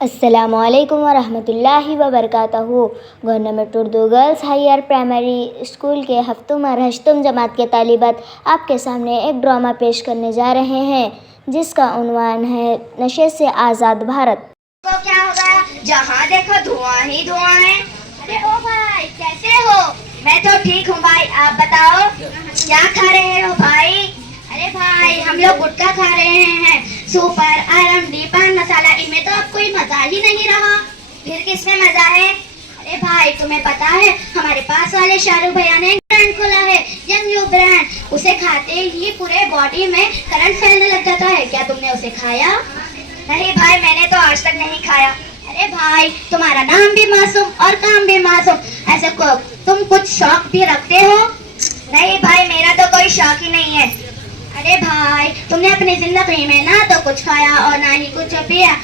अस्सलामुअलैकुम वरहमतुल्लाहि वबरकातुहू। Government Urdu girls higher primary school के हफ्तुम और हश्तुम जमात के तालिबात आपके सामने एक ड्रामा पेश करने जा रहे हैं जिसका उन्वान है नशे से आज़ाद भारत। तो क्या होगा, जहाँ देखो धुआं ही धुआं है। अरे ओ भाई, कैसे हो? मैं तो ठीक हूँ भाई, आप बताओ क्या खा रहे हो भाई? अरे भाई, हम लोग गुटखा खा रहे हैं, सुपर RMD पान मसाला। इनमें तो अब कोई मजा ही नहीं रहा, फिर किसमें मजा है? अरे भाई, तुम्हें पता है हमारे पास वाले शाहरुख भैया ने ब्रांड खोला है, यंग न्यू ब्रांड। उसे खाते ही पूरे बॉडी में करंट फैलने लग जाता है। क्या तुमने उसे खाया? नहीं भाई, मैंने तो आज तक नहीं खाया। अरे भाई, तुम्हारा नाम भी मासूम और काम भी मासूम, ऐसे को तुम कुछ शौक भी रखते हो? नहीं भाई, मेरा तो कोई शौक ही नहीं है। अरे भाई, तुमने अपनी जिंदगी में ना तो कुछ खाया और ना ही कुछ पिया।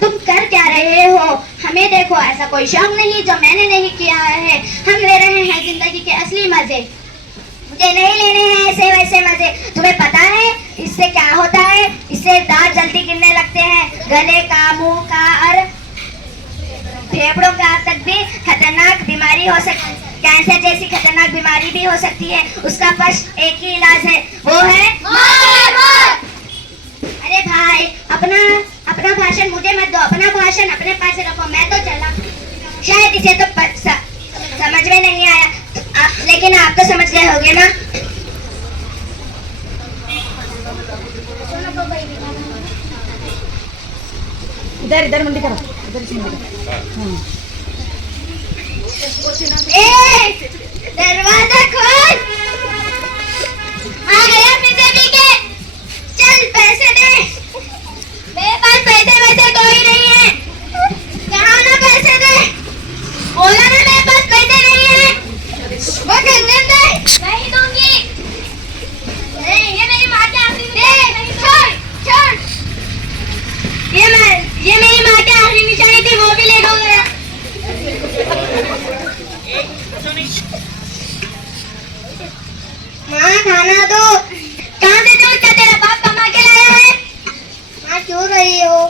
तुम कर क्या रहे हो? हमें देखो, ऐसा कोई शौक नहीं जो मैंने नहीं किया है। हम ले रहे हैं जिंदगी के असली मजे। मुझे नहीं लेने हैं ऐसे वैसे मजे। तुम्हें पता है इससे क्या होता है? इससे दांत जल्दी गिरने लगते हैं, गले का, मुंह का और फेफड़ों का तक भी खतरनाक बीमारी हो सकती है। कैंसर जैसी खतरनाक बीमारी भी हो सकती है। उसका बस एक ही इलाज है, वो है मौत। अरे भाई, अपना भाषण मुझे मत दो, अपना भाषण अपने पास रखो। मैं तो चला, शायद इसे तो समझ में नहीं आया, लेकिन आप तो समझ गए होंगे ना। इधर इधर मंडी करो, इधर से मंडी करो। दरवाजा खोल, आ गया पैसे पी के। चल पैसे दे। मेरे पास पैसे वैसे कोई नहीं है। कहाँ ना पैसे दे, बोला ना मेरे पास पैसे नहीं है। वो कंगन दे। नहीं दूंगी। ये मेरी माँ के आखिरी दे। छोड़ छोड़, ये मेरी माँ की आखिरी निशानी थी, वो भी ले गया। माँ खाना दो। कहाँ से दूध का तेरा बाप कमा के लाया है? माँ क्यों रही हो?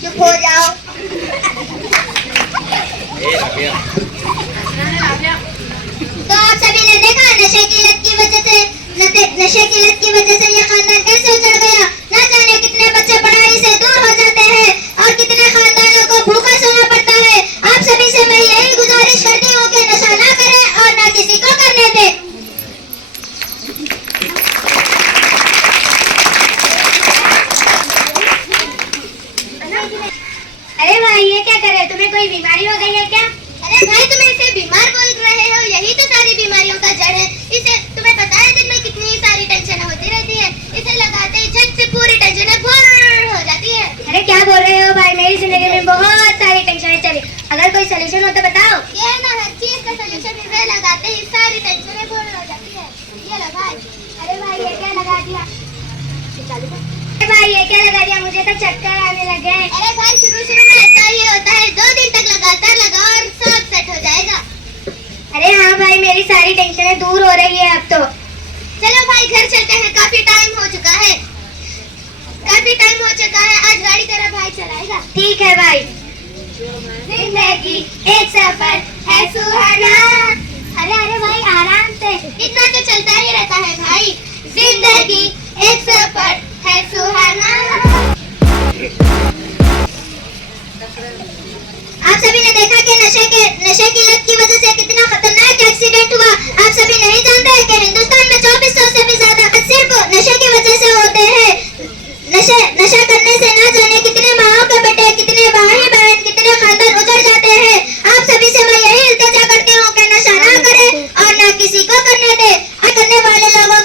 चुप हो जाओ। तो आप सभी ने देखा, नशे की लत की वजह से ये खानदान कैसे उजड़ गया। ना जाने कितने बच्चे पढ़ाई से दूर हो जाते हैं और कितने खानदानों को भूखा सोना पड़ता है। आप सभी से मैं यही गुजारिश करती हूँ कि नशा ना करें और ना किसी को करने दें। अरे भाई, ये क्या कर रहे हो? तुम्हें कोई बीमारी हो गई है क्या? अरे भाई, तुम इसे बीमार बोल रहे हो? यही तो सारी बीमारियों का जड़ है। इसे तुम्हें पता है दिन में कितनी सारी टेंशन होती रहती है। इसे लगाते ही झट से पूरी टेंशन हो जाती है। अरे क्या बोल रहे हो भाई, मेरी जिंदगी में बहुत सारी टेंशन चली। अगर कोई सोल्यूशन हो तो बताओ। ये ना, हर चीज का सोल्यूशन इसे लगाते ही सारी टेंशन दूर हो जाती है। ये लो भाई। अरे भाई, ये क्या लगा दिया? अरे भाई, ये क्या लगा दिया? मुझे तो चक्कर आने लगे। अरे भाई, शुरू में ऐसा ही होता है, 2 दिन तक लगातार लगाओ और सब सेट हो जाएगा। अरे हाँ भाई, मेरी सारी टेंशनें दूर हो रही है अब तो। चलो भाई, घर चलते हैं, काफी टाइम हो चुका है। आज गाड़ी तेरा भाई चलाएगा। ठीक है भाई। जिंदगी एक सफर है सुहाना। अरे भाई, आराम से, इतना तो चलता ही रहता है भाई। जिंदगी एक सफर है सुहाना। आप सभी ने देखा कि नशे की लत की वजह से कितना खतरनाक एक्सीडेंट हुआ। आप सभी नहीं जानते हैं कि हिंदुस्तान में 2400 से भी ज्यादा सिर्फ नशे की वजह से होते हैं। नशा करने से ना जाने कितने माओ के बेटे, कितने भाई बहन, कितने खानदान उजड़ जाते हैं। आप सभी से मैं यही इल्तिजा करती हूँ कि नशा ना करें और ना किसी को करने दे। करने वाले लोगों